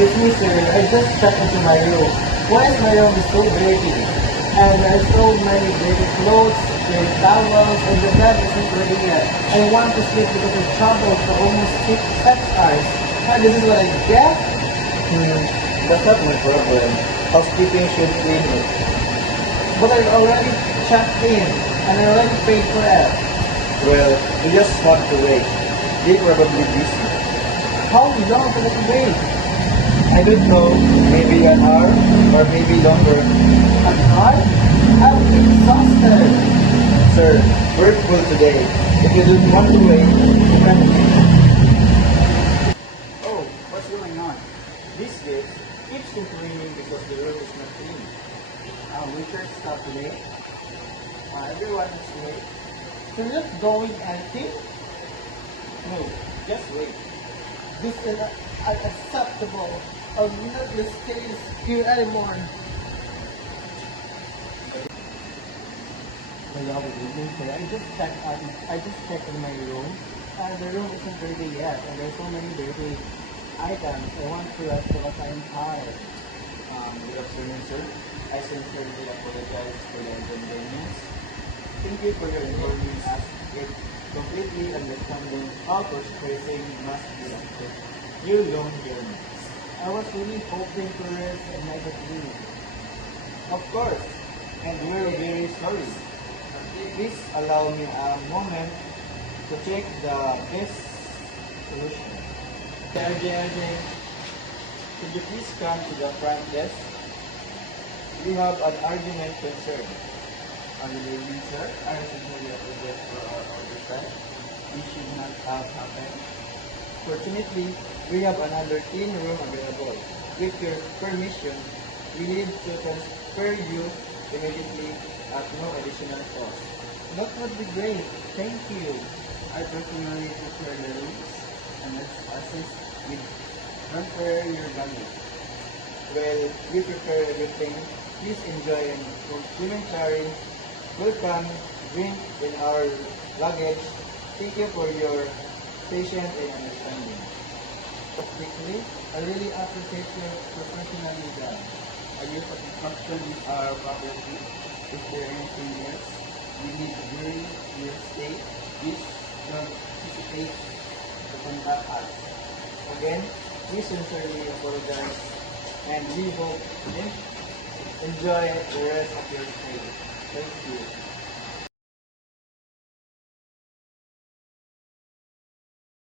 Excuse me, sir. I just stepped into my room. Why is my room so dirty? And I stole my dirty clothes, dirty towels, and the bed isn't ready yet. I want to sleep because I traveled for almost 6 hours. And this is what I get? That's not my problem. Housekeeping should clean it. But I already checked in, and I already paid for it. Well, you just have to wait. They're probably busy. How long can I wait? I don't know, maybe an hour or maybe longer. An hour? I'm exhausted. Sir, we're full today. If you don't want to wait, you can leave. Oh, what's going on? This gate keeps complaining because the room is not clean. Waiter stop late. Everyone is late. So you're not going anything? No, just wait. This is unacceptable. I'll not stay here anymore. Hello, good evening, sir. I just checked in my room. The room isn't dirty yet, and there's so many dirty items. I want to rest because I'm tired. Good afternoon, sir. I sincerely apologize for the inconvenience. Thank you for your informing us. It completely understanding how frustrating must be after your long journey. I was really hoping to rest and make it leave. Of course, and we're very sorry. Please allow me a moment to check the best solution. RJ, could you please come to the front desk? We have an argument concern. Are you leaving, sir? I sincerely apologize for our oversight. This should not have happened. Fortunately, we have another clean room available. With your permission, we need to transfer you immediately at no additional cost. That would be great. Thank you. I personally prepare the rooms and assist with transfer your baggage. Well, we prepare everything. Please enjoy a complimentary welcome drink in our luggage. Thank you for your patience and understanding. Quickly, I really appreciate your professionally done. Are you satisfaction with our property? Is there anything else you need during your stay? Please don't hesitate to contact us. Again, we sincerely apologize and we hope you enjoy the rest of your stay. Thank you.